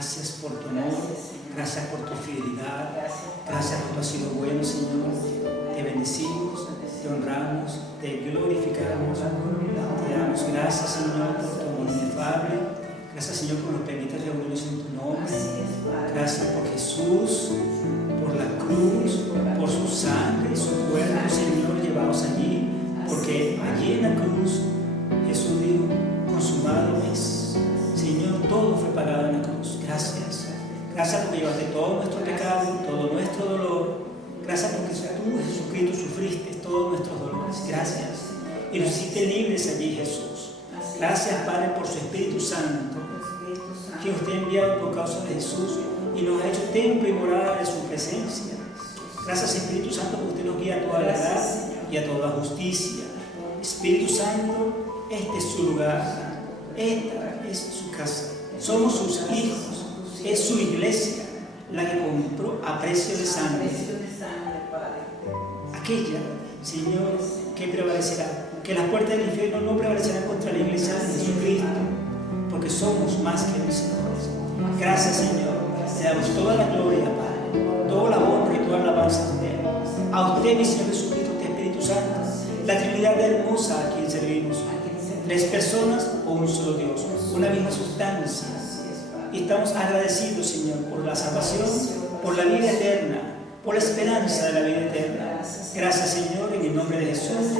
Gracias por tu amor, gracias por tu fidelidad, gracias porque tú has sido bueno, Señor. Te bendecimos, te honramos, te glorificamos, te damos gracias, Señor, por tu amor inefable. Gracias, Señor, por nos permitir reunirnos en tu nombre. Gracias por Jesús, por la cruz, por su sangre, su cuerpo, Señor, llevados allí, porque allí en la cruz Jesús dijo, consumado es. Señor, todo fue pagado en la cruz. Gracias. Gracias porque llevaste todo nuestro pecado, todo nuestro dolor. Gracias porque tú, Jesucristo, sufriste todos nuestros dolores. Gracias. Y nos hiciste libres allí, Jesús. Gracias, Padre, por su Espíritu Santo, que usted ha enviado por causa de Jesús y nos ha hecho templo y morada de su presencia. Gracias, Espíritu Santo, porque usted nos guía a toda la verdad y a toda justicia. Espíritu Santo, este es su lugar, esta es su casa. Somos sus hijos, es su iglesia, la que compró a precio de sangre. Aquella, Señor, que prevalecerá, que las puertas del infierno no prevalecerán contra la iglesia de Jesucristo, porque somos más que vencedores. Gracias, Señor. Te damos toda la gloria, Padre, toda la honra y toda la alabanza a usted. A usted, mi Señor Jesucristo, usted, Espíritu Santo, la Trinidad hermosa a quien servimos. 3 personas o un solo Dios, una misma sustancia. Y estamos agradecidos, Señor, por la salvación, por la vida eterna, por la esperanza de la vida eterna. Gracias, Señor, en el nombre de Jesús,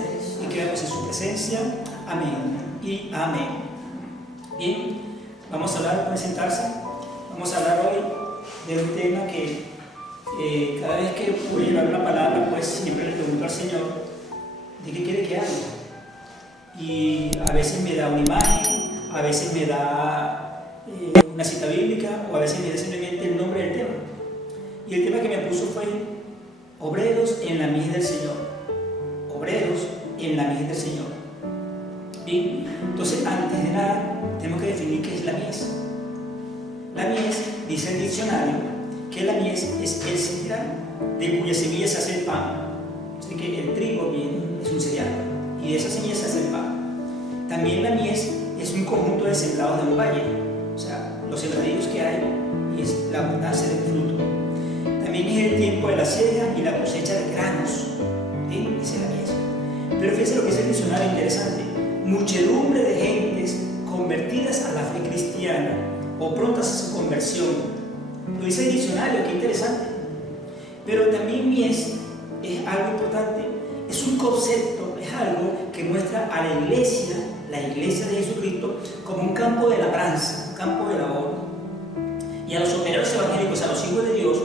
y quedamos en su presencia. Amén y amén. Bien, vamos a hablar, pueden sentarse. Vamos a hablar hoy de un tema que cada vez que voy a llevar una palabra, pues siempre le pregunto al Señor, ¿de qué quiere que hable? Y a veces me da una imagen, a veces me da una cita bíblica, o a veces me da simplemente el nombre del tema. Y el tema que me puso fue obreros en la mies del Señor. Obreros en la mies del Señor. Bien, entonces antes de nada tenemos que definir qué es la mies. La mies, dice el diccionario, que la mies es el cereal de cuya semilla se hace el pan. Así que el trigo bien es un cereal y de esa semilla se hace el pan. También la mies es un conjunto de sembrados de un valle, o sea, los sembradíos que hay y es la abundancia del fruto. También es el tiempo de la siega y la cosecha de granos. ¿Sí? Esa es la mies. Pero fíjense lo que dice el diccionario interesante: muchedumbre de gentes convertidas a la fe cristiana o prontas a su conversión. Lo dice el diccionario, qué interesante. Pero también mies es algo importante, es un concepto, es algo que muestra a la iglesia de Jesucristo, como un campo de labranza, un campo de labor. Y a los obreros evangélicos, a los hijos de Dios,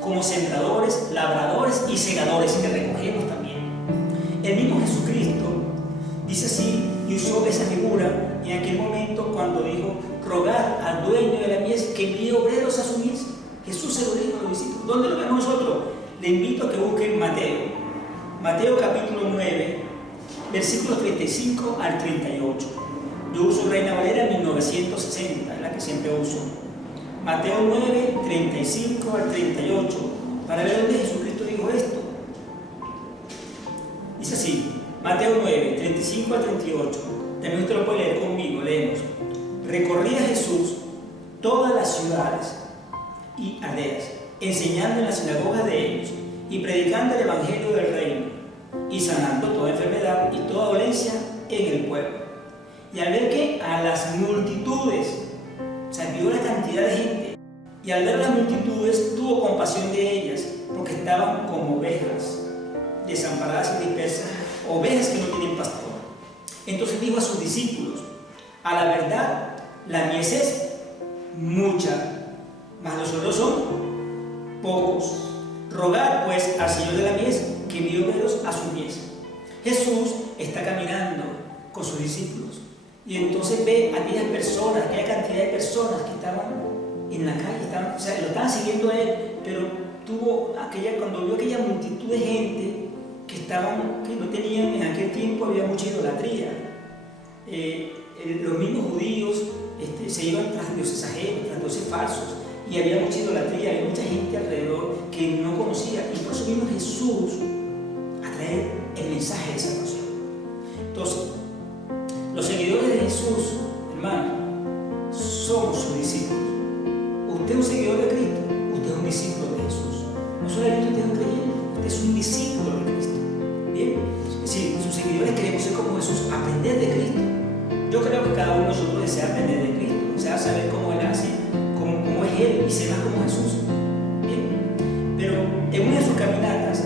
como sembradores, labradores y segadores, que recogemos también. El mismo Jesucristo dice así, y usó esa figura en aquel momento cuando dijo, rogad al dueño de la mies que envíe obreros a su mies. Jesús se lo dijo a los discípulos. ¿Dónde lo vemos nosotros? Le invito a que busquen Mateo capítulo 9, versículos 35 al 38. Yo uso Reina Valera 1960, es la que siempre uso. Mateo 9, 35 al 38, para ver dónde Jesucristo dijo esto. Dice así, Mateo 9, 35 al 38. También usted lo puede leer conmigo, leemos. Recorría Jesús todas las ciudades y aldeas, enseñando en las sinagogas de ellos y predicando el evangelio del reino y sanando toda enfermedad y toda dolencia en el pueblo. Y al ver que a las multitudes, o sea, vio la cantidad de gente, y al ver las multitudes tuvo compasión de ellas, porque estaban como ovejas desamparadas y dispersas, ovejas que no tienen pastor. Entonces dijo a sus discípulos, a la verdad, la mies es mucha, mas los obreros son pocos. Rogad pues al Señor de la mies que envíe obreros a su mies. Jesús está caminando con sus discípulos y entonces ve a aquellas personas, aquella cantidad de personas que estaban en la calle, o sea, lo estaban siguiendo a él, pero cuando vio aquella multitud de gente que no tenían, en aquel tiempo había mucha idolatría. Los mismos judíos se iban tras dioses ajenos, tras dioses falsos, y había mucha idolatría, había mucha gente alrededor que no conocía, y por eso vino Jesús a traer el mensaje de salvación. Entonces, los seguidores de Jesús, hermano, somos sus discípulos. solamente usted es un creyente, usted es un discípulo de Cristo. Bien, es decir, sus seguidores queremos ser como Jesús, aprender de Cristo. Yo creo que cada uno de nosotros desea aprender de Cristo, desea saber cómo Él hace, cómo es Él y ser más como Jesús. Bien, pero en una de sus caminatas,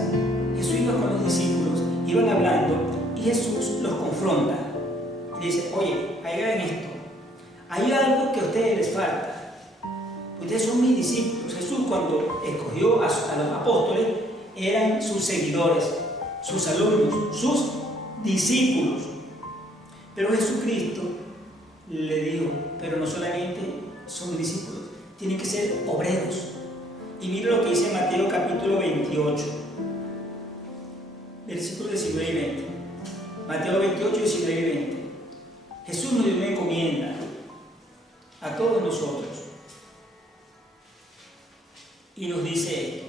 Jesús iba con los discípulos, iban hablando y Jesús los confronta y le dice: oye, ahí ven esto, hay algo que a ustedes les falta. Ustedes son mis discípulos. Jesús, cuando escogió a los apóstoles, eran sus seguidores, sus alumnos, sus discípulos. Pero Jesucristo le dijo: pero no solamente son discípulos, tienen que ser obreros. Y mire lo que dice Mateo capítulo 28, versículos 19 y 20. Mateo 28, 19 y 20. Jesús nos dio una encomienda a todos nosotros y nos dice esto.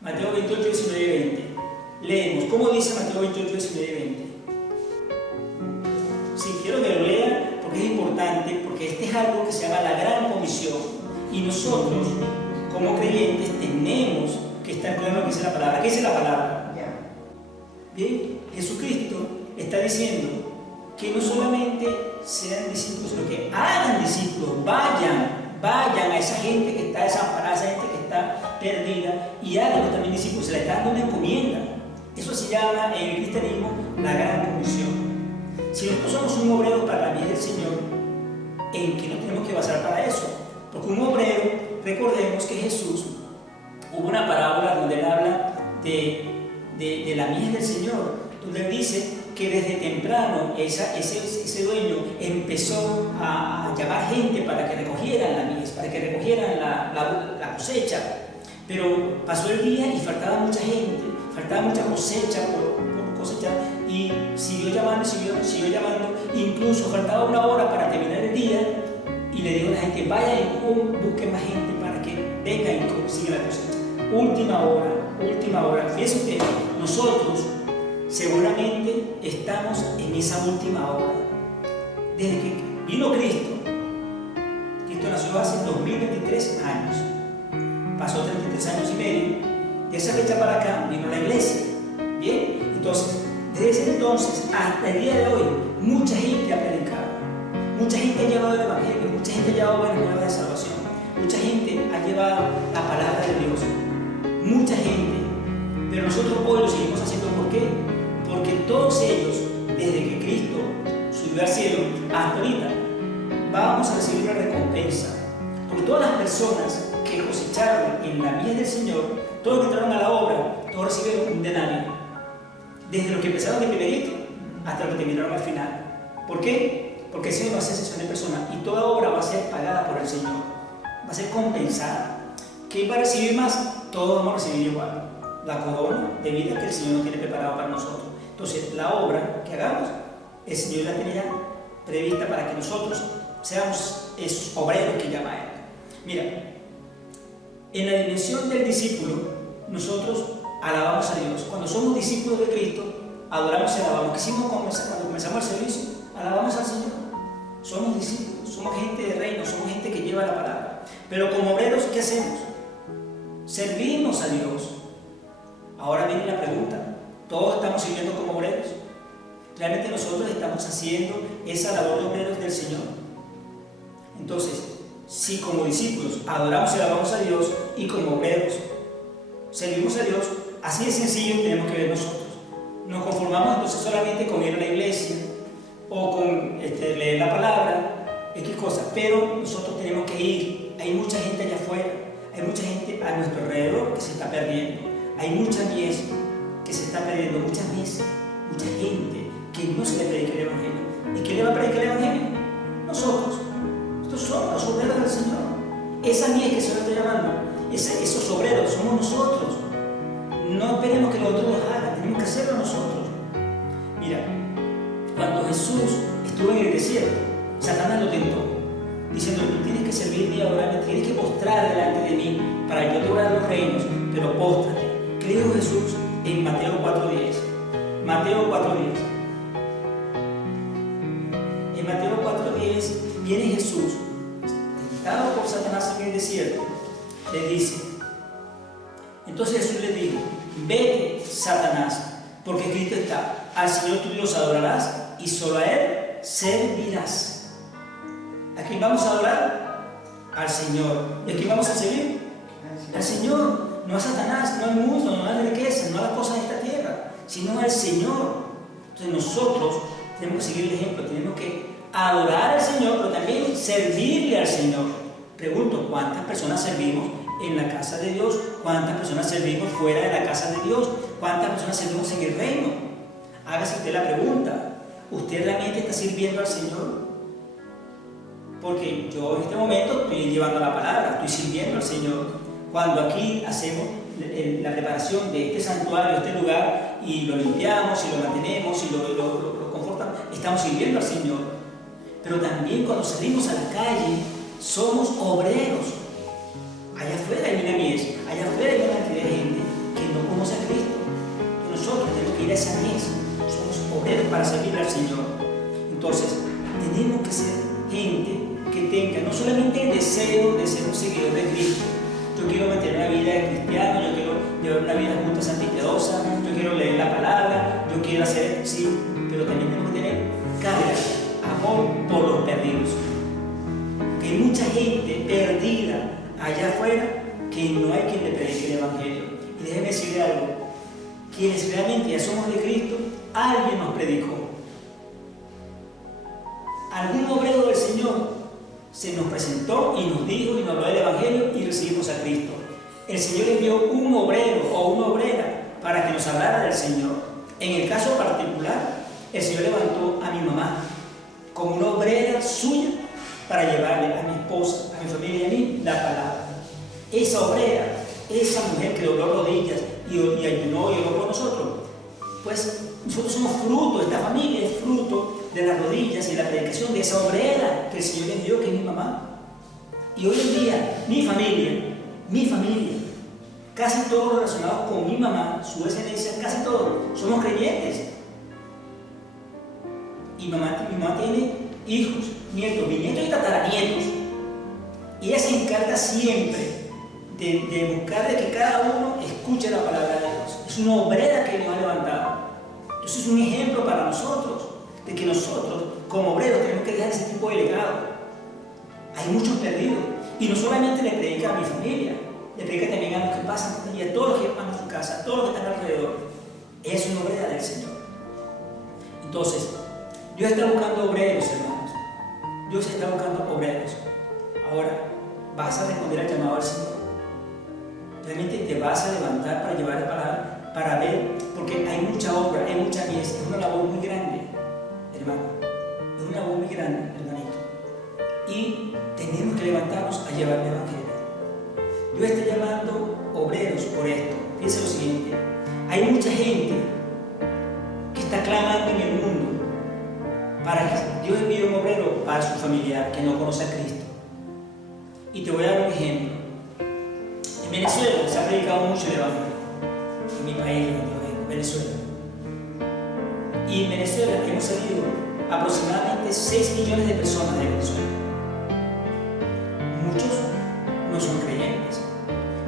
Mateo 28, 19 y 20. Leemos. ¿Cómo dice Mateo 28, 19 y 20? Sí, quiero que lo lean porque es importante, porque este es algo que se llama la gran comisión y nosotros como creyentes tenemos que estar claros lo que dice la palabra. ¿Qué dice la palabra? Bien, Jesucristo está diciendo que no solamente sean discípulos, sino que hagan discípulos, vayan a esa gente que está desamparada, a esa gente que está perdida, y háganlos también discípulos. Se le está dando una encomienda. Eso se llama en el cristianismo la gran comisión. Si nosotros somos un obrero para la vida del Señor, ¿en qué nos tenemos que basar para eso? Porque un obrero, recordemos que Jesús, hubo una parábola donde él habla de la mies del Señor, donde él dice que desde temprano ese dueño empezó a llamar gente para que recogieran la mies, para que recogieran la cosecha. Pero pasó el día y faltaba mucha gente, faltaba mucha cosecha por cosechar, y siguió llamando, incluso faltaba una hora para terminar el día, y le dijo a la gente: vayan y busquen más gente para que vengan y consigan la cosecha. Última hora. Fíjense usted, nosotros seguramente estamos en esa última hora. Desde que vino Cristo nació hace 2023 años, pasó 33 años y medio, de esa fecha para acá vino la iglesia. Bien, entonces, desde ese entonces hasta el día de hoy, mucha gente ha predicado, mucha gente ha llevado el evangelio, mucha gente ha llevado buenas nuevas de salvación, mucha gente ha llevado la palabra de Dios, mucha gente. Pero nosotros hoy lo seguimos haciendo. ¿Por qué? Porque todos ellos, desde que Cristo subió al cielo hasta ahorita, vamos a recibir una recompensa. Porque todas las personas que cosecharon en la mies del Señor, todos los que entraron a la obra, todos recibieron un denario. Desde los que empezaron de primerito hasta los que terminaron al final. ¿Por qué? Porque el Señor no hace excepción de personas y toda obra va a ser pagada por el Señor, va a ser compensada. ¿Quién va a recibir más? Todos vamos a recibir igual. La corona de vida que el Señor nos tiene preparado para nosotros. Entonces, la obra que hagamos, el Señor la tenía prevista para que nosotros seamos esos obreros que llama Él. Mira, en la dimensión del discípulo, nosotros alabamos a Dios. Cuando somos discípulos de Cristo, adoramos y alabamos. ¿Qué hicimos cuando comenzamos el servicio? Alabamos al Señor. Somos discípulos, somos gente de reino, somos gente que lleva la palabra. Pero como obreros, ¿qué hacemos? Servimos a Dios. Ahora viene la pregunta: ¿todos estamos sirviendo como obreros? ¿Realmente nosotros estamos haciendo esa labor de obreros del Señor? Entonces, si como discípulos adoramos y alabamos a Dios, y como obreros servimos a Dios, así de sencillo tenemos que ver nosotros. Nos conformamos entonces solamente con ir a la iglesia o con leer la palabra, X cosas, pero nosotros tenemos que ir. Hay mucha gente allá afuera, hay mucha gente a nuestro alrededor que se está perdiendo, hay mucha mies que se está perdiendo, mucha gente que no se le predica el evangelio. ¿Y quién le va a predicar el evangelio? Nosotros somos los obreros del Señor. Esa mies que el Señor está llamando, esos obreros somos nosotros. No esperemos que los otros los hagan, tenemos que hacerlo nosotros. Mira, cuando Jesús estuvo en el desierto, Satanás lo tentó, diciendo: tú tienes que servirme y adorarme, tienes que postrar delante de mí para yo te voy a dar los reinos, pero póstrate. ¿Qué dijo Jesús en Mateo 4:10? Mateo 4:10. En Mateo 4:10 viene Jesús, tentado por Satanás en el desierto, le dice: entonces Entonces Jesús le dijo: vete, Satanás, porque escrito está: al Señor tu Dios adorarás y solo a Él servirás. ¿A quién vamos a adorar? Al Señor. ¿Y a quién vamos a servir? Al Señor, no a Satanás, no al mundo, no a las riquezas, no a las cosas de esta tierra, sino al Señor. Entonces nosotros tenemos que seguir el ejemplo, tenemos que adorar al Señor, pero también servirle al Señor. Pregunto, ¿cuántas personas servimos en la casa de Dios? ¿Cuántas personas servimos fuera de la casa de Dios? ¿Cuántas personas servimos en el reino? Hágase usted la pregunta: ¿usted realmente está sirviendo al Señor? Porque yo en este momento estoy llevando la palabra, estoy sirviendo al Señor. Cuando aquí hacemos la preparación de este santuario, este lugar, y lo limpiamos, y lo mantenemos, y lo confortamos, estamos sirviendo al Señor. Pero también cuando salimos a la calle, somos obreros. Allá afuera hay una mies, allá afuera hay una cantidad de gente que no conoce a Cristo. Nosotros tenemos que ir a esa mies, somos obreros para servir al Señor. Entonces, tenemos que ser gente que tenga no solamente el deseo de ser un seguidor de Cristo. Yo quiero mantener una vida de cristiano, yo quiero llevar una vida justa, santa y piadosa, yo quiero leer la palabra, yo quiero hacer, sí, pero también tenemos que tener carga, amor por los perdidos. Que hay mucha gente perdida allá afuera que no hay quien le predique el Evangelio. Y déjeme decirle algo: quienes realmente ya somos de Cristo, alguien nos predicó. Algún obrero del Señor se nos presentó y nos dijo y nos habló del Evangelio y recibimos a Cristo. El Señor envió un obrero o una obrera para que nos hablara del Señor. En el caso particular, el Señor levantó a mi mamá como una obrera suya para llevarle a mi esposa, a mi familia y a mí la palabra. Esa obrera, esa mujer que dobló rodillas y ayunó y oró por nosotros, pues nosotros somos fruto, esta familia es fruto de las rodillas y la predicación de esa obrera que el Señor envió, que es mi mamá. Y hoy en día, mi familia, casi todos relacionados con mi mamá, su descendencia, casi todos, somos creyentes. Y mi mamá tiene hijos, nietos, bisnietos y tataranietos. Y ella se encarga siempre de buscar de que cada uno escuche la palabra de Dios. Es una obrera que Dios ha levantado. Entonces es un ejemplo para nosotros, de que nosotros, como obreros, tenemos que dejar ese tipo de legado. Hay muchos perdidos. Y no solamente le predica a mi familia, le predica también a los que pasan y a todos los que van a su casa, a todos los que están alrededor. Es una obrera del Señor. Entonces, Dios está buscando obreros, hermanos. Dios está buscando obreros. Ahora, ¿vas a responder al llamado al Señor? ¿Realmente te vas a levantar para llevar la palabra? Para ver, porque hay mucha obra, hay mucha mies, es una labor muy grande, hermano. Es una labor muy grande, hermanito. Y tenemos que levantarnos a llevar el Evangelio. Dios está llamando obreros por esto. Fíjense lo siguiente: hay mucha gente que está clamando en el mundo para que Dios envíe un obrero para su familiar que no conoce a Cristo. Y te voy a dar un ejemplo. En Venezuela se ha predicado mucho el Evangelio. En mi país, en Venezuela. Y en Venezuela hemos salido aproximadamente 6 millones de personas de Venezuela. Muchos no son creyentes,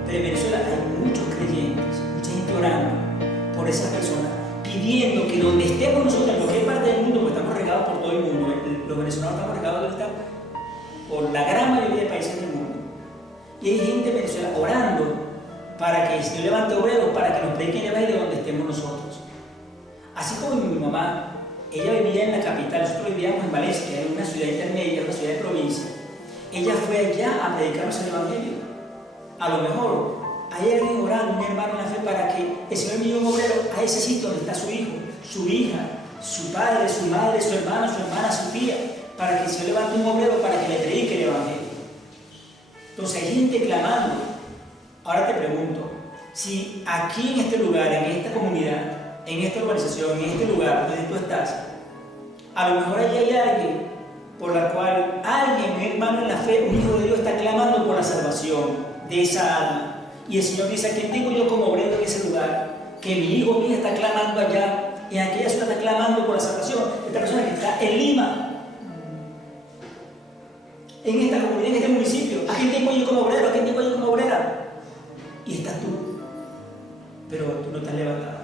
pero en Venezuela hay muchos creyentes, mucha gente orando por esas personas, pidiendo que donde estemos nosotros, en cualquier parte del mundo, porque estamos regados por todo el mundo, los venezolanos estamos regados ahorita por la gran mayoría de países del mundo. Y hay gente en Venezuela orando para que el Señor levante obreros, para que nos prediquen el Evangelio donde estemos nosotros. Así como mi mamá, ella vivía en la capital, nosotros vivíamos en Valencia, en una ciudad intermedia, una ciudad de provincia. Ella fue allá a predicarnos el Evangelio. A lo mejor hay alguien orando, un hermano en la fe, para que el Señor envíe un obrero a ese sitio donde está su hijo, su hija, su padre, su madre, su hermano, su hermana, su tía, para que el Señor levante un obrero para que le predique el Evangelio. Entonces hay gente clamando. Ahora te pregunto, si aquí en este lugar, en esta comunidad, en esta organización, en este lugar donde tú estás, a lo mejor allí hay alguien por la cual alguien, un hermano en la fe, un hijo de Dios, está clamando por la salvación de esa alma. Y el Señor dice: ¿a quién tengo yo como obrero en ese lugar? Que mi hijo mío está clamando allá, en aquella ciudad está clamando por la salvación. Esta persona que está en Lima, en esta comunidad, en este municipio, ¿a quién tengo yo como obrero? ¿A quién tengo yo como obrera? Y estás tú. pero tú no te has levantado.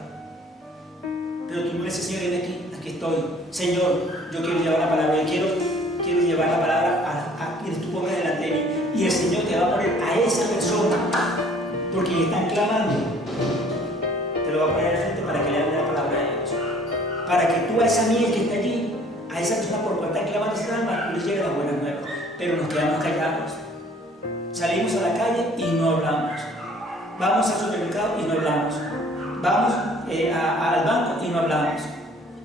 Pero tú no le dices, Señor, ven aquí estoy. Señor, yo quiero llevar la palabra, quiero llevar la palabra a quienes tú pongas delante de mí. Y el Señor te va a poner a esa persona, porque están clamando, te lo va a poner al frente para que le hable la palabra a ellos. Para que tú a esa miel que está allí, a esa persona por cual están clamando esa alma, les llegue las buenas nuevas. Pero nos quedamos callados. Salimos a la calle y no hablamos. Vamos al supermercado y no hablamos. Vamos al banco y no hablamos.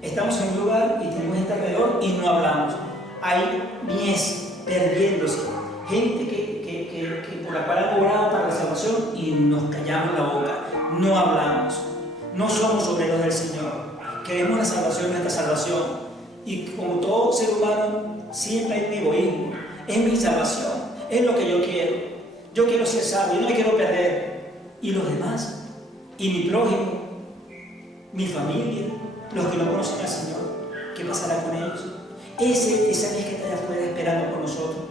Estamos en un lugar y tenemos gente alrededor y no hablamos. Hay mies perdiéndose. Gente que por la cual han obrado para la salvación y nos callamos la boca. No hablamos. No somos obreros del Señor. Queremos la salvación, nuestra salvación. Y como todo ser humano, siempre hay un egoísmo. Es mi salvación. Es lo que yo quiero. Yo quiero ser salvo. Yo no me quiero perder. ¿Y los demás? ¿Y mi prójimo? ¿Mi familia? Los que no conocen al Señor. ¿Qué pasará con ellos? Esa mies que está allá afuera esperando por nosotros.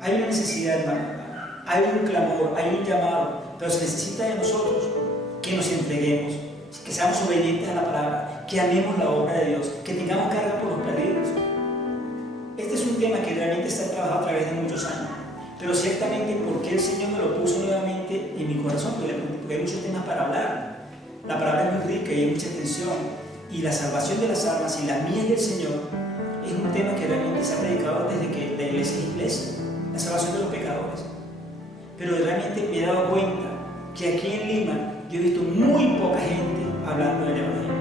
Hay una necesidad, hermano. Hay un clamor, hay un llamado. Pero se necesita de nosotros que nos entreguemos, que seamos obedientes a la palabra, que amemos la obra de Dios, que tengamos carga por los perdidos. Este es un tema que realmente se ha trabajado a través de muchos años. Pero ciertamente, porque el Señor me lo puso nuevamente en mi corazón, porque hay muchos temas para hablar. La palabra es muy rica y hay mucha extensión. Y la salvación de las almas y la mies del Señor es un tema que realmente se ha predicado desde que la iglesia es iglesia, la salvación de los pecadores. Pero realmente me he dado cuenta que aquí en Lima yo he visto muy poca gente hablando del Evangelio.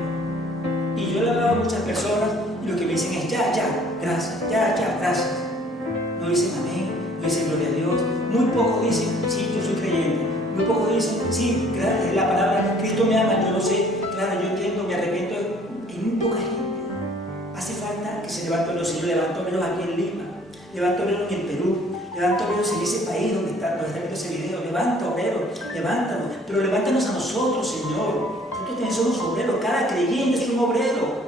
Y yo le he hablado a muchas personas y lo que me dicen es ya, gracias, gracias. No dicen amén. No dicen gloria a Dios. Muy pocos dicen, sí, yo soy creyente. Muy pocos dicen, sí, gracias, la palabra, Cristo me ama, yo lo sé, claro, yo entiendo, me arrepiento. Hay muy poca gente. Hace falta que se levante los Señor, levanta obreros aquí en Lima, levanta obreros en el Perú, levanta obreros en ese país donde está viendo ese video, levanta obreros, levántanos, pero levántanos a nosotros, Señor. Nosotros también somos obreros, cada creyente es un obrero.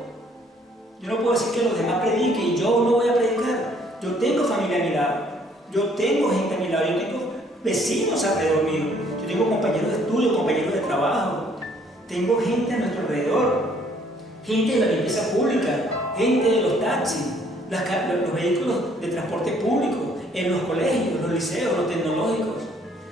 Yo no puedo decir que los demás prediquen y yo no voy a predicar. Yo tengo familia a mi lado. Yo tengo gente a mi lado, yo tengo vecinos alrededor mío, yo tengo compañeros de estudio, compañeros de trabajo, tengo gente a nuestro alrededor, gente de la limpieza pública, gente de los taxis, los vehículos de transporte público, en los colegios, los liceos, los tecnológicos.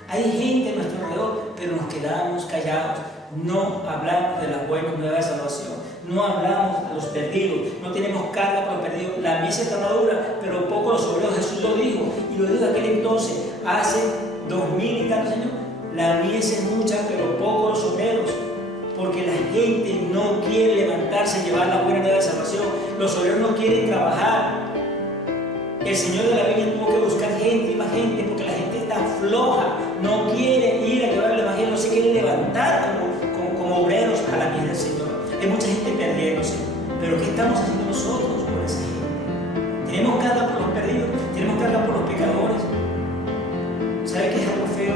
Hay gente a nuestro alrededor, pero nos quedamos callados, no hablamos de las buenas nuevas de salvación. No hablamos a los perdidos, no tenemos carga por los perdidos. La mies está madura, pero poco los obreros. Jesús lo dijo, y lo dijo de aquel entonces, hace 2000 y tantos años. La mies es mucha, pero poco los obreros, porque la gente no quiere levantarse y llevar la buena nueva de salvación. Los obreros no quieren trabajar. El Señor de la Biblia tuvo que buscar gente y más gente, porque la gente está floja, no quiere ir a llevar el Evangelio, no se quiere levantar como obreros a la mies del Señor. Hay mucha gente perdiéndose, pero ¿qué estamos haciendo nosotros por esa gente? Tenemos carga por los perdidos, tenemos carga por los pecadores. ¿Sabe qué es algo feo?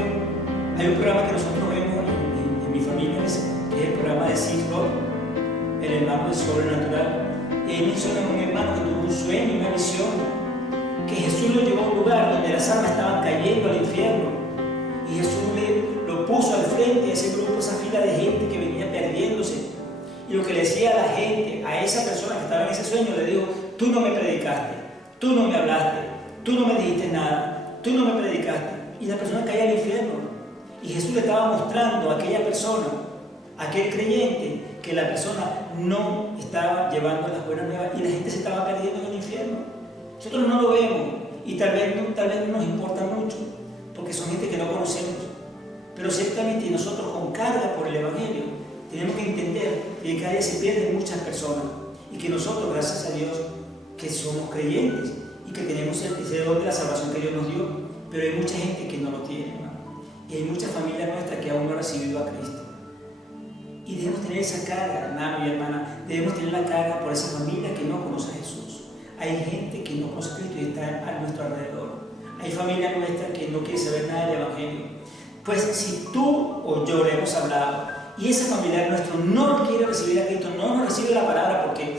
Hay un programa que nosotros vemos en mi familia, que es el programa de Cisco, el hermano del sobrenatural. Y él menciona a un hermano que tuvo un sueño, una visión, que Jesús lo llevó a un lugar donde las almas estaban cayendo al infierno. Y Jesús lo puso al frente de ese grupo, esa fila de gente que venía perdiéndose. Y lo que le decía a la gente, a esa persona que estaba en ese sueño, le dijo: tú no me predicaste, tú no me hablaste, tú no me dijiste nada, tú no me predicaste. Y la persona caía al infierno. Y Jesús le estaba mostrando a aquella persona, a aquel creyente, que la persona no estaba llevando las buenas nuevas y la gente se estaba perdiendo en el infierno. Nosotros no lo vemos y tal vez no nos importa mucho, porque son gente que no conocemos. Pero ciertamente nosotros, con carga por el Evangelio, tenemos que entender que cada día se pierden muchas personas y que nosotros, gracias a Dios, que somos creyentes y que tenemos ese don de la salvación que Dios nos dio, pero hay mucha gente que no lo tiene, hermano. Y hay mucha familia nuestra que aún no ha recibido a Cristo. Y debemos tener esa carga, hermano y hermana, debemos tener la carga por esa familia que no conoce a Jesús. Hay gente que no conoce a Cristo y está a nuestro alrededor. Hay familia nuestra que no quiere saber nada del Evangelio. Pues si tú o yo le hemos hablado y ese familiar nuestro no quiere recibir a Cristo, no nos recibe la palabra porque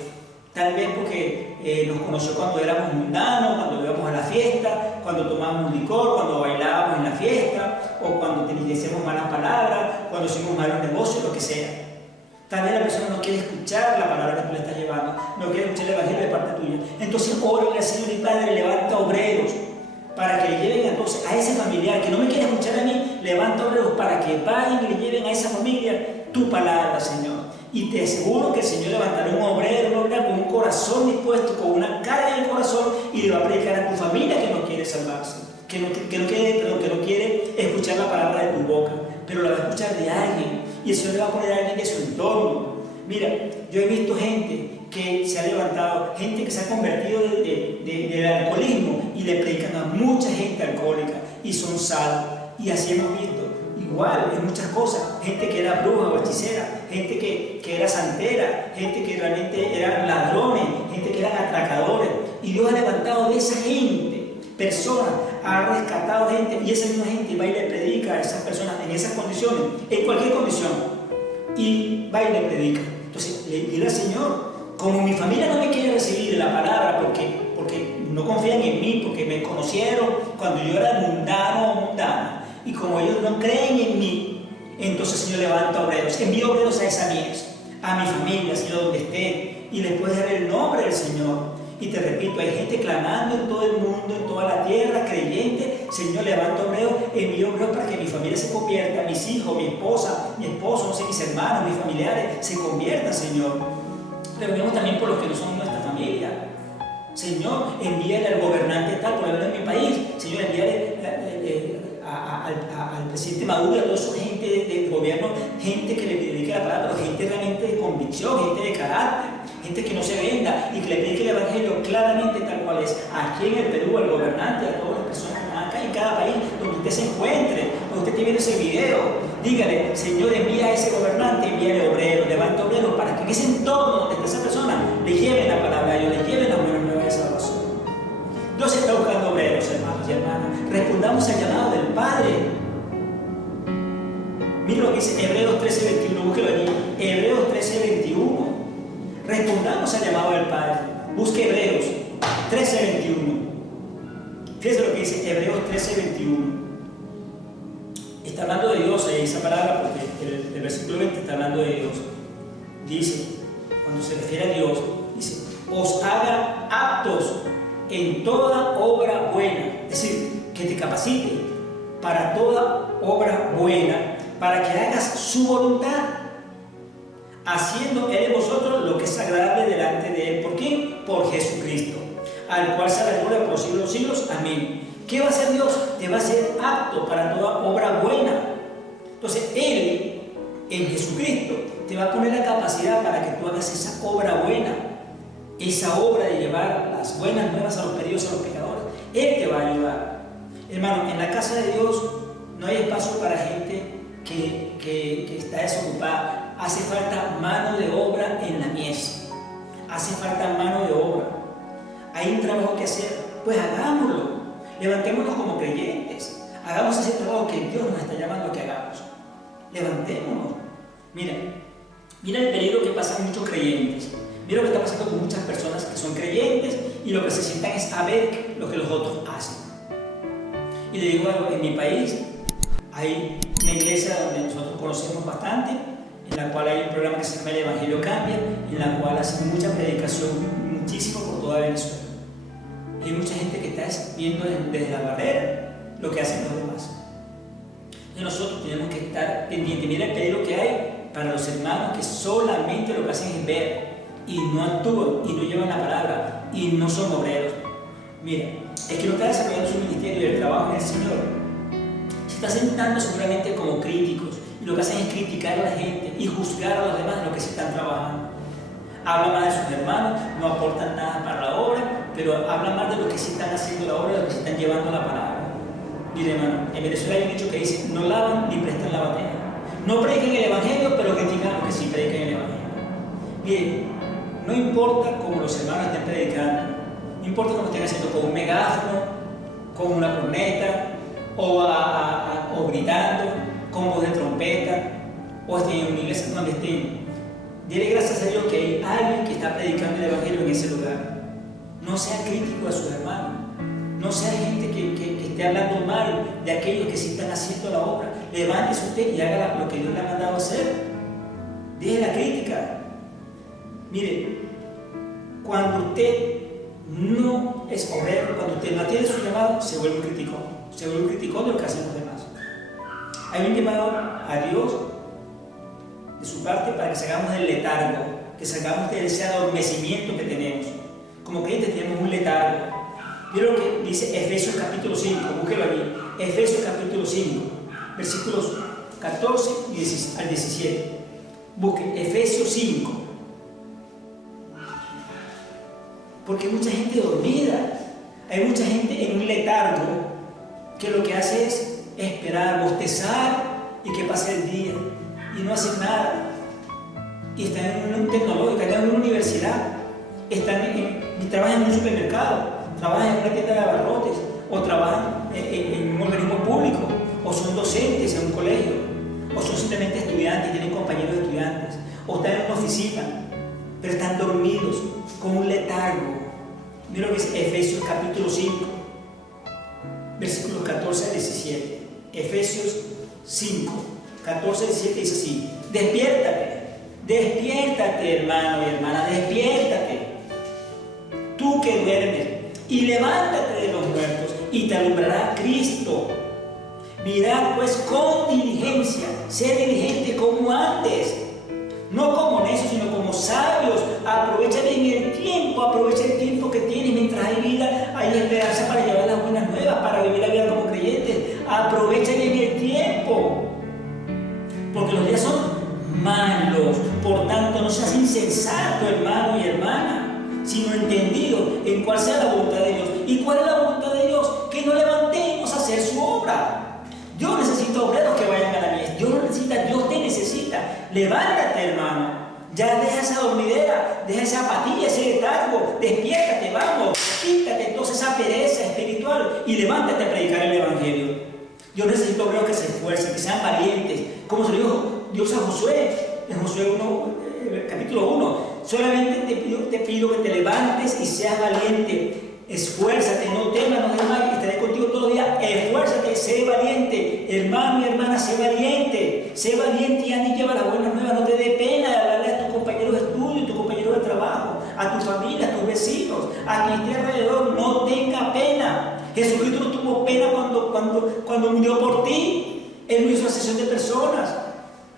Tal vez porque nos conoció cuando éramos mundanos, cuando íbamos a la fiesta, cuando tomábamos licor, cuando bailábamos en la fiesta, o cuando decíamos malas palabras, cuando hicimos malos negocios, lo que sea. Tal vez la persona no quiere escuchar la palabra que tú le estás llevando, no quiere escuchar el evangelio de parte tuya. Entonces, órale al Señor y Padre, levanta obreros para que le lleven entonces a ese familiar que no me quiere escuchar a mí, levanta obreros para que vayan y le lleven a esa familia tu palabra, Señor. Y te aseguro que el Señor levantará un obrero, con un corazón dispuesto, con una carga en el corazón, y le va a predicar a tu familia que no quiere salvarse, que no quiere escuchar la palabra de tu boca, pero la va a escuchar de alguien, y el Señor le va a poner a alguien de su entorno. Mira, yo he visto gente que se ha levantado, gente que se ha convertido del alcoholismo y le predican a mucha gente alcohólica y son salvos. Y así hemos visto. Igual en muchas cosas, gente que era bruja o hechicera, gente que era santera, gente que realmente eran ladrones, gente que eran atracadores, y Dios ha levantado de esa gente, personas, ha rescatado gente, y esa misma gente va y le predica a esas personas en esas condiciones, en cualquier condición, y va y le predica. Entonces le dice al Señor, como mi familia no me quiere recibir la palabra porque no confían en mí, porque me conocieron cuando yo era mundano o mundana, y como ellos no creen en mí, entonces Señor levanta obreros, envía obreros a esa mies, a mi familia, Señor, donde esté, y les puedes dar el nombre del Señor. Y te repito, hay gente clamando en todo el mundo, en toda la tierra, creyente. Señor, levanta obreros, envía obreros para que mi familia se convierta, mis hijos, mi esposa, mi esposo, no sé, mis hermanos, mis familiares, se conviertan, Señor. Pero vemos también por los que no son nuestra familia. Señor, envíale al gobernante tal, por ejemplo en mi país, Señor, envíale al presidente Maduro y a toda esa gente del gobierno, gente que le predique la palabra, pero gente realmente de convicción, gente de carácter, gente que no se venda y que le predique el evangelio claramente tal cual es. Aquí en el Perú, al gobernante, a todas las personas que están acá en cada país donde usted se encuentre, donde usted esté viendo ese video, dígale, Señor, envía a ese gobernante, envíale obreros, levanta obreros para que en ese entorno donde está esa persona le lleven la palabra a ellos, le lleven la buena nueva de salvación. Dios está buscando obreros, hermanos y hermanas. Respondamos al llamado del Padre. Mira lo que dice Hebreos 13:21, búsquelo allí. Hebreos 13:21. Respondamos al llamado del Padre. Busque Hebreos 13:21. Fíjese lo que dice Hebreos 13:21. Está hablando de Dios ahí esa palabra, porque el versículo 20 está hablando de Dios. Dice, cuando se refiere a Dios, dice, os haga aptos en toda obra buena, es decir, que te capacite para toda obra buena, para que hagas su voluntad, haciendo Él en vosotros lo que es agradable delante de Él. ¿Por quién? Por Jesucristo, al cual sea la gloria por los siglos de los siglos. Amén. ¿Qué va a hacer Dios? Te va a hacer apto para toda obra buena. Entonces Él, en Jesucristo, te va a poner la capacidad para que tú hagas esa obra buena, esa obra de llevar las buenas nuevas a los perdidos, a los pecadores. Él te va a ayudar. Hermano, en la casa de Dios no hay espacio para gente que está desocupada. Hace falta mano de obra en la mies. Hace falta mano de obra. Hay un trabajo que hacer. Pues hagámoslo. Levantémonos como creyentes. Hagamos ese trabajo que Dios nos está llamando a que hagamos. Levantémonos. Mira el peligro que pasan muchos creyentes. Mira lo que está pasando con muchas personas que son creyentes y lo que se sientan es a ver lo que los otros hacen. Y le digo algo, en mi país hay una iglesia donde nosotros conocemos bastante, en la cual hay un programa que se llama El Evangelio Cambia, en la cual hacen mucha predicación, muchísimo por toda Venezuela. Y hay mucha gente que está viendo desde la barrera lo que hacen los demás. Y nosotros tenemos que estar pendientes. Mira el peligro que hay para los hermanos que solamente lo que hacen es ver y no actúan y no llevan la palabra y no son obreros. Mira, el que no está desarrollando su ministerio y el trabajo en el Señor se está sentando seguramente como críticos y lo que hacen es criticar a la gente y juzgar a los demás de lo que se están trabajando. Hablan más de sus hermanos, no aportan nada para la obra, pero hablan más de lo que sí están haciendo la obra, de lo que se están llevando la palabra. Mire, hermano, en Venezuela hay un dicho que dice: no lavan ni prestan la batalla. No predican el evangelio, pero critican a los que sí predican el evangelio. Mire, no importa cómo los hermanos estén predicando, no importa cómo estén haciendo, con un megáfono, con una corneta, o gritando, con voz de trompeta, o estén en una iglesia donde estén. Dele gracias a Dios que hay alguien que está predicando el Evangelio en ese lugar. No sea crítico a sus hermanos. No sea gente que esté hablando mal de aquellos que sí están haciendo la obra. Levántese usted y haga lo que Dios le ha mandado hacer. Deje la crítica. Mire, cuando usted no es obrero, cuando usted no atiende su llamado, se vuelve un criticón. Se vuelve un criticón de lo que hacen los demás. Hay un llamado a Dios de su parte para que salgamos del letargo, que salgamos de ese adormecimiento que tenemos. Como creyentes tenemos un letargo. Mira lo que dice Efesios capítulo 5, búsquelo allí. Efesios capítulo 5, versículos 14 al 17. Busque Efesios 5. Porque hay mucha gente dormida, hay mucha gente en un letargo que lo que hace es esperar, bostezar y que pase el día y no hace nada. Y están en un tecnológico, están en una universidad, trabajan en un supermercado, trabajan en una tienda de abarrotes, o trabajan en un organismo público, o son docentes en un colegio, o son simplemente estudiantes, tienen compañeros de estudiantes, o están en una oficina, pero están dormidos, con un letargo. Mira lo que dice Efesios capítulo 5, versículos 14 al 17. Efesios 5, 14 al 17 dice así: despiértate, despiértate, hermano y hermana, despiértate, tú que duermes, y levántate de los muertos, y te alumbrará Cristo. Mirad pues con diligencia, sé diligente como antes, no como necios, sino como sabios. Aprovecha bien el tiempo, aprovecha el tiempo que tienes mientras hay vida, hay esperanza para llevar las buenas nuevas, para vivir la vida como creyentes. Aprovecha bien el tiempo, porque los días son malos. Por tanto, no seas insensato, hermano y hermana, sino entendido en cuál sea la voluntad de Dios. ¿Y cuál es la voluntad de Dios? Que nos levantemos a hacer su obra. Dios necesita obreros que vayan a la mies. Dios no necesita, Dios te necesita. Levántate, hermano. Ya deja esa dormidera, deja esa apatía, ese letargo. Despiértate, vamos. Quítate entonces esa pereza espiritual y levántate a predicar el Evangelio. Dios necesita obreros que se esfuercen, que sean valientes. Como se lo dijo Dios a Josué, en Josué 1, capítulo 1. Solamente te pido que te levantes y seas valiente. Esfuérzate, no temas, no desmayes, estaré contigo todos los días. Esfuérzate, sé valiente, hermano y hermana, sé valiente y anda y lleva las buenas nuevas. No te dé pena de hablarle a tus compañeros de estudio, a tus compañeros de trabajo, a tu familia, a tus vecinos, a quien esté alrededor. No tenga pena. Jesucristo no tuvo pena cuando murió por ti. Él no hizo asesión de personas.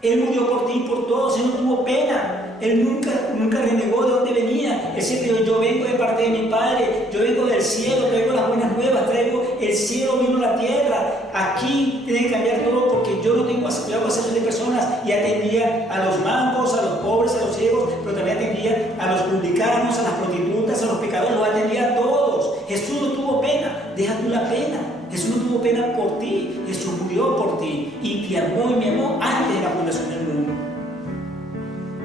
Él murió por ti y por todos. Él no tuvo pena. Él nunca renegó de dónde venía. Él siempre dijo: yo vengo de parte de mi Padre, yo vengo del cielo, traigo las buenas nuevas, traigo el cielo, vino la tierra. Aquí tiene que cambiar todo, porque yo no tengo asesión de personas. Y atendía a los mancos, a los pobres, a los ciegos, pero también atendía a los publicanos, a las prostitutas, a los pecadores, los atendía a todos. Jesús no tuvo pena. Deja tú la pena. Jesús no tuvo pena por ti. Jesús murió por ti y te amó y me amó antes de la fundación del mundo.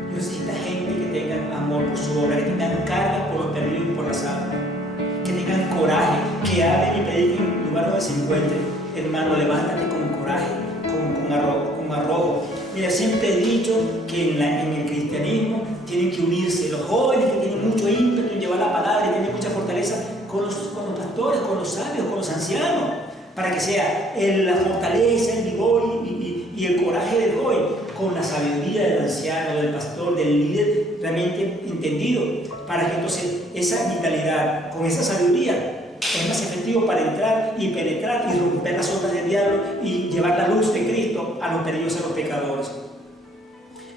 Dios necesita gente que tengan amor por su obra, que tengan carga por los perdidos y por las almas, que tengan coraje, que hablen y prediquen en el lugar donde se encuentren. Hermano, levántate con coraje, con arrojo. Mira, siempre he dicho que en el cristianismo tienen que unirse los jóvenes que tienen mucho ímpetu en llevar la palabra y tienen mucha fortaleza con los pastores, con los sabios, con los ancianos, para que sea la fortaleza, el vigor y el coraje del joven, con la sabiduría del anciano, del pastor, del líder realmente entendido, para que entonces esa vitalidad, con esa sabiduría, es más efectivo para entrar y penetrar y romper las obras del diablo y llevar la luz de Cristo a los perdidos, a los pecadores.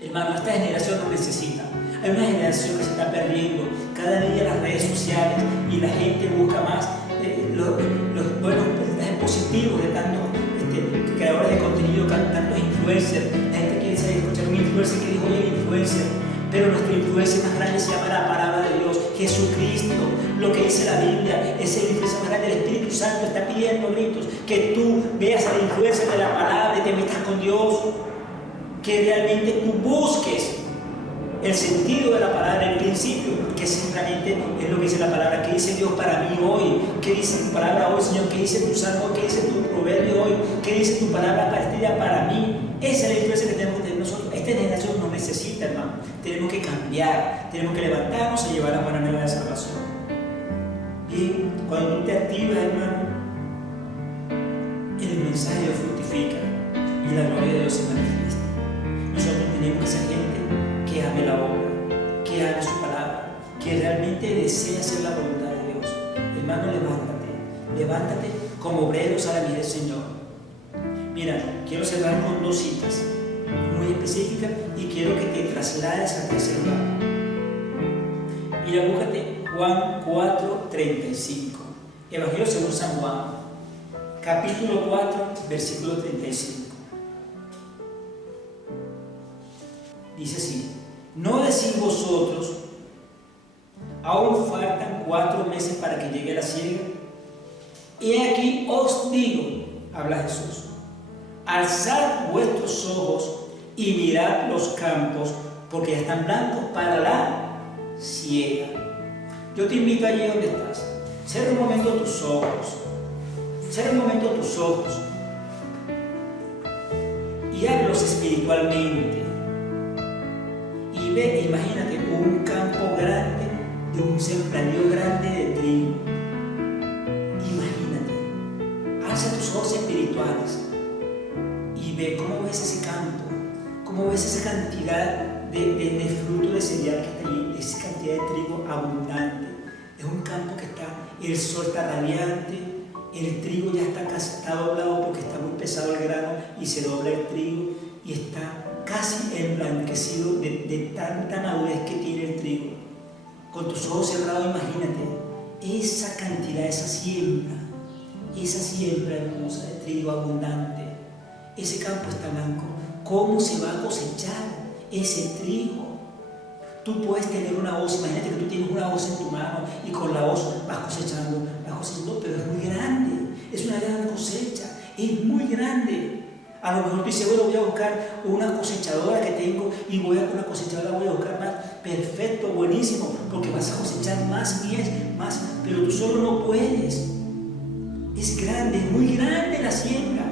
Hermano, esta generación nos necesita. Hay una generación que se está perdiendo. Cada día las redes sociales y la gente busca más los buenos mensajes positivos de tantos creadores de contenido, tantos influencers. La gente quiere escuchar un influencer que dijo: oye, el influencer. Pero nuestro influencer más grande se llama la palabra de Dios, Jesucristo. Lo que dice la Biblia es el influencer más grande. El Espíritu Santo está pidiendo gritos que tú veas al influencer de la palabra y te metas con Dios, que realmente tú busques el sentido de la palabra, el principio, que simplemente es lo que dice la palabra. ¿Qué dice Dios para mí hoy? ¿Qué dice tu palabra hoy, Señor? ¿Qué dice tu salmo? ¿Qué dice tu proverbio hoy? ¿Qué dice tu palabra para este día para mí? Esa es la influencia que tenemos de nosotros. Esta generación nos necesita, hermano. tenemos que cambiar, tenemos que levantarnos a llevar la buena nueva de salvación. Bien, cuando tú te activas, hermano, el mensaje de Dios fructifica y la gloria de Dios se manifiesta. Nosotros tenemos que ser gente que ame la obra, que ame su palabra, que realmente desea hacer la voluntad de Dios. Hermano, levántate como obreros a la vida del Señor. Mira, quiero cerrar con 2 citas muy específicas y quiero que te traslades a tercer lugar. Mira, búscate Juan 4:35. Evangelio según San Juan, capítulo 4, versículo 35. Dice así: ¿no decís vosotros, aún faltan 4 meses para que llegue la siega? He aquí os digo, habla Jesús, alzad vuestros ojos y mirad los campos, porque ya están blancos para la siega. Yo te invito allí donde estás. Cierra un momento tus ojos. Cierra un momento tus ojos y háblos espiritualmente. Y ve, imagínate un campo grande, de un sembradío grande de trigo. Imagínate, alza tus ojos espirituales y ve cómo ves ese campo, cómo ves esa cantidad de fruto de cereal que está allí, esa cantidad de trigo abundante. Es un campo que el sol está radiante, el trigo ya está doblado porque está muy pesado el grano y se dobla el trigo y está casi emblanquecido de tanta madurez que tiene el trigo. Con tus ojos cerrados, imagínate esa cantidad, esa siembra hermosa de trigo abundante. Ese campo está blanco. ¿Cómo se va a cosechar ese trigo? Tú puedes tener una hoz, imagínate que tú tienes una hoz en tu mano y con la hoz vas cosechando, pero es muy grande, es una gran cosecha, es muy grande. A lo mejor tú dices, bueno, voy a buscar una cosechadora que tengo y con la cosechadora voy a buscar más. Perfecto, buenísimo, porque vas a cosechar más mies, más, pero tú solo no puedes. Es grande, es muy grande la siembra.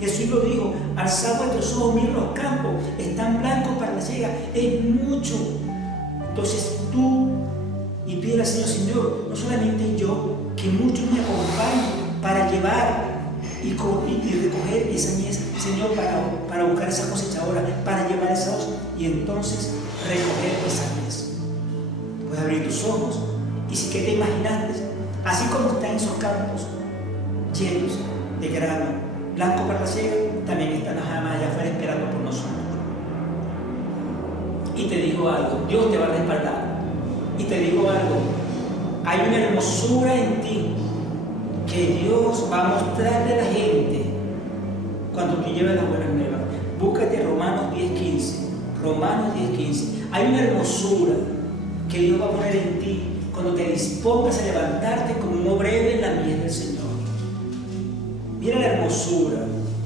Jesús lo dijo, alzad vuestros ojos, miren los campos, están blancos para la siega, es mucho. Entonces tú, y pide al Señor, Señor, no solamente yo, que muchos me acompañen para llevar y recoger esa mies, Señor, para buscar esa cosechadora, para llevar esa hoz y entonces recoger esa mies. Puedes abrir tus ojos y si que te imaginaste, así como están esos campos llenos de grano, blanco para la siega, también están las amas allá afuera esperando por nosotros. Y te digo algo, Dios te va a respaldar. Y te digo algo, hay una hermosura en ti que Dios va a mostrarle a la gente cuando tú lleves las buenas nuevas. Búscate Romanos 10:15. Romanos 10:15. Hay una hermosura que Dios va a poner en ti cuando te dispongas a levantarte como un obrero en la mies del Señor. Mira la hermosura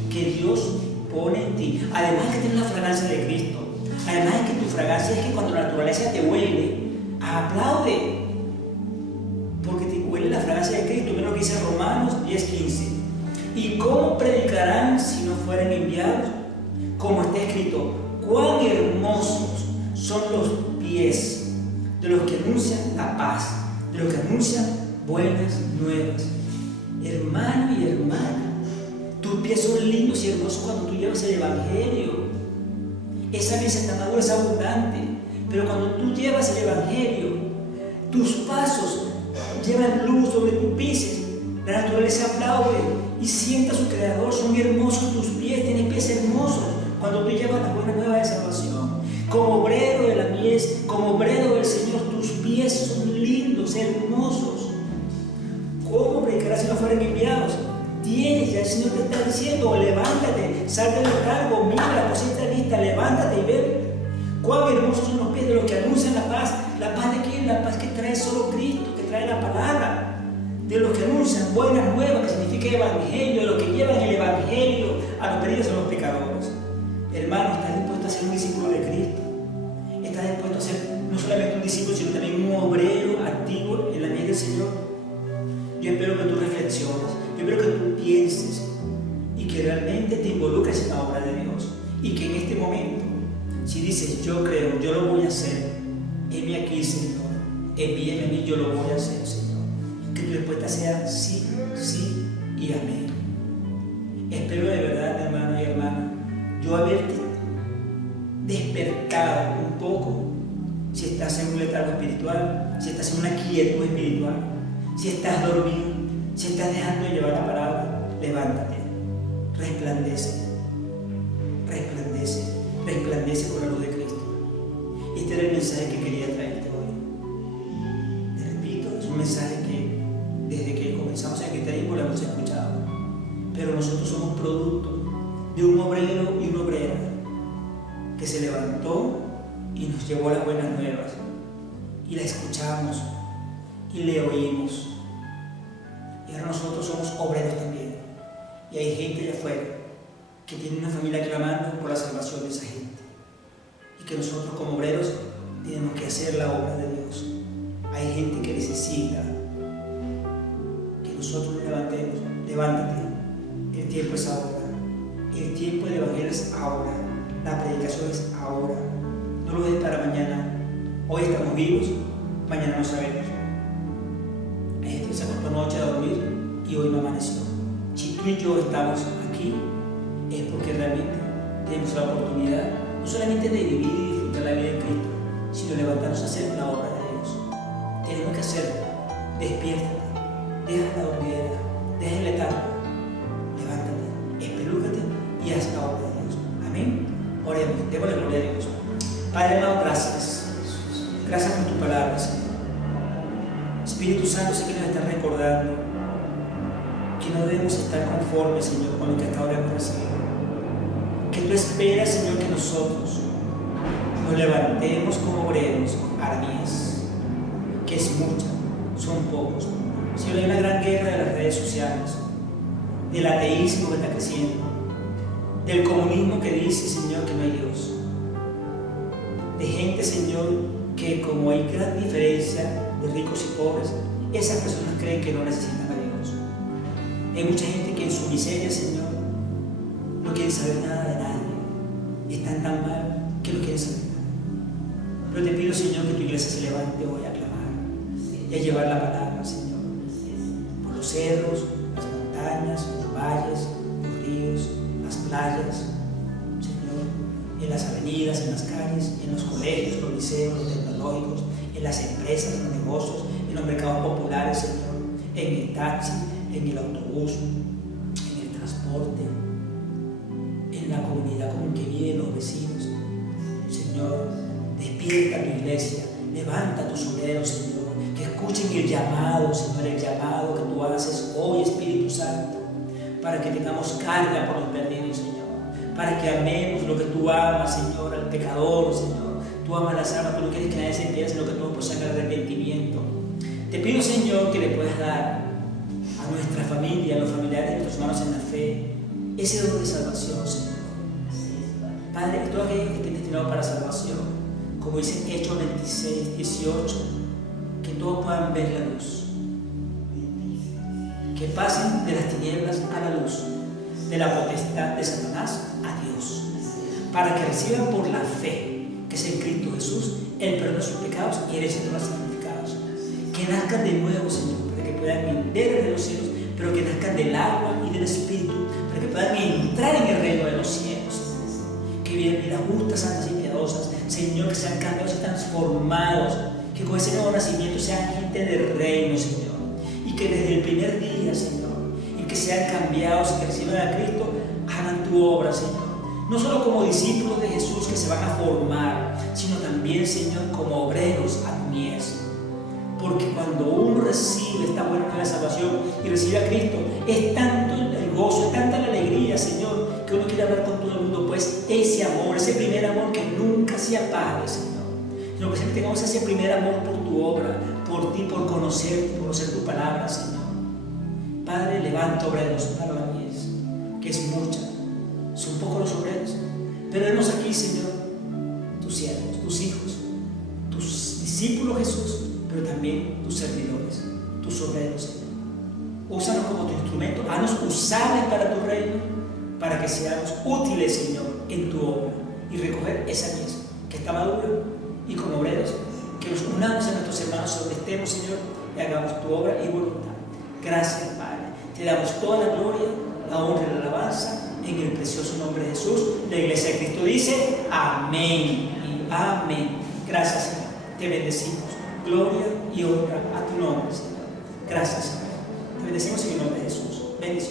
que Dios pone en ti. Además que tienes la fragancia de Cristo. Además es que tu fragancia es que cuando la naturaleza te huele, aplaude. Porque te huele la fragancia de Cristo. Mira lo que dice Romanos 10:15. ¿Y cómo predicarán si no fueren enviados? Como está escrito, cuán hermosos son los pies de los que anuncian la paz, de los que anuncian buenas nuevas. Hermano y hermana, tus pies son lindos y hermosos cuando tú llevas el Evangelio. Esa mies está madura, es abundante, pero cuando tú llevas el Evangelio, tus pasos llevan luz sobre tus pies, la naturaleza aplaude y sienta a su Creador. Son hermosos tus pies, tienes pies hermosos cuando tú llevas la buena nueva de salvación. Como obrero de la mies, como obrero del Señor, tus pies son lindos, hermosos. ¿Cómo predicarás si no fueren enviados? Tienes, ya el Señor te está diciendo, levántate, sal del letargo, mira la cosecha lista, levántate y ve. Cuán hermosos son los pies de los que anuncian la paz. ¿La paz de quién? La paz que trae solo Cristo, que trae la palabra. De los que anuncian buenas nuevas, que significa evangelio, de los que llevan el evangelio a los perdidos y a los pecadores. Hermano, ¿estás dispuesto a ser un discípulo de Cristo? ¿Estás dispuesto a ser no solamente un discípulo, sino también un obrero activo en la mies del Señor? Yo espero que tú reflexiones, yo espero que tú pienses y que realmente te involucres en la obra de Dios y que en este momento Si dices, yo creo, yo lo voy a hacer, heme aquí, Señor, envíeme a mí, yo lo voy a hacer, Señor. Que tu respuesta sea sí, sí y amén. Espero de verdad, hermano y hermana, yo haberte despertado un poco. Si estás en un letargo espiritual, si estás en una quietud espiritual, si estás dormido, si estás dejando de llevar la palabra, levántate, resplandece, resplandece, resplandece con la luz de Cristo. Y este era el mensaje que quería traerte hoy. Te repito, es un mensaje que desde que comenzamos el cristianismo lo hemos escuchado, pero nosotros somos producto de un obrero y una obrera que se levantó y nos llevó las buenas nuevas, y la escuchamos y le oímos, y ahora nosotros somos obreros también, y hay gente allá afuera que tiene una familia clamando por la salvación de esa gente, y que nosotros como obreros tenemos que hacer la obra de Dios. Hay gente que necesita que nosotros nos levantemos. Levántate, el tiempo es ahora, el tiempo del evangelio es ahora, la predicación es ahora. No lo dejes para mañana. Hoy estamos vivos, mañana no sabemos. Hay gente que se acostó anoche a dormir y hoy no amaneció. Si tú y yo estamos aquí, es porque realmente tenemos la oportunidad no solamente de vivir y disfrutar la vida de Cristo, sino de levantarnos a hacer la obra de Dios. Tenemos que hacerlo. Despiértate, deja la dormidera, deja el letargo, levántate, espelúcate y haz la obra de Dios. Amén. Oremos, démosle gloria a Dios. Padre amado, gracias. Gracias por tu palabra, Señor. Espíritu Santo, sé que nos estás recordando que no debemos estar conformes, Señor, con lo que hasta ahora hemos recibido. Que tú esperas, Señor, que nosotros nos levantemos como obreros a la mies, que es mucha, son pocos. Señor, hay una gran guerra de las redes sociales, del ateísmo que está creciendo, del comunismo que dice, Señor, que no hay Dios. De gente, Señor, que como hay gran diferencia de ricos y pobres, esas personas creen que no necesitan a Dios. Hay mucha gente que en su miseria, Señor, no quiere saber nada de nadie. Están tan mal que no quieren saber nada. Pero te pido, Señor, que tu iglesia se levante hoy a clamar y a llevar la palabra, Señor, por los cerros, las montañas, los valles, los ríos, las playas, en las avenidas, en las calles, en los colegios, los liceos, los tecnológicos, en las empresas, en los negocios, en los mercados populares, Señor, en el taxi, en el autobús, en el transporte, en la comunidad con que viven los vecinos. Señor, despierta tu iglesia, levanta a tus obreros, Señor, que escuchen el llamado, Señor, el llamado que tú haces hoy, Espíritu Santo, para que tengamos carga por los perdidos, Señor. Para que amemos lo que tú amas, Señor, al pecador, Señor. Tú amas las almas, tú no quieres que nadie se pierda, sino que todos procedan al arrepentimiento. Te pido, Señor, que le puedas dar a nuestra familia, a los familiares de nuestros hermanos en la fe, ese don de salvación, Señor. Padre, que todos aquellos que estén destinados para salvación, como dice Hechos 26, 18, que todos puedan ver la luz. Que pasen de las tinieblas a la luz, de la potestad de Satanás a Dios, para que reciban por la fe que es en Cristo Jesús el perdón de sus pecados y el éxito de los santificados. Que nazcan de nuevo, Señor, para que puedan vender de los cielos, pero que nazcan del agua y del Espíritu, para que puedan entrar en el reino de los cielos. Que vivan vidas justas, santas y piadosas, Señor, que sean cambiados y transformados, que con ese nuevo nacimiento sean gente del reino, Señor, y que desde el primer día, Señor, que sean cambiados y que reciban a Cristo, hagan tu obra, Señor. No solo como discípulos de Jesús que se van a formar, sino también, Señor, como obreros a tu mies. Porque cuando uno recibe esta buena nueva de salvación y recibe a Cristo, es tanto el gozo, es tanta la alegría, Señor, que uno quiere hablar con todo el mundo, pues ese amor, ese primer amor que nunca se apague, Señor. Sino que siempre tengamos ese primer amor por tu obra, por ti, por conocerte, por conocer tu palabra, Señor. Padre, levanta obreros para la mies, que es mucha, son pocos los obreros, pero vemos aquí, Señor, tus siervos, tus hijos, tus discípulos, Jesús, pero también tus servidores, tus obreros, Señor. Úsanos como tu instrumento, haznos usables para tu reino, para que seamos útiles, Señor, en tu obra, y recoger esa mies que está madura, y como obreros, que nos unamos a nuestros hermanos donde estemos, Señor, y hagamos tu obra y voluntad. Gracias, Padre. Te damos toda la gloria, la honra y la alabanza en el precioso nombre de Jesús. La Iglesia de Cristo dice amén y amén. Gracias, Señor. Te bendecimos. Gloria y honra a tu nombre, Señor. Gracias, Señor. Te bendecimos en el nombre de Jesús. Bendiciones.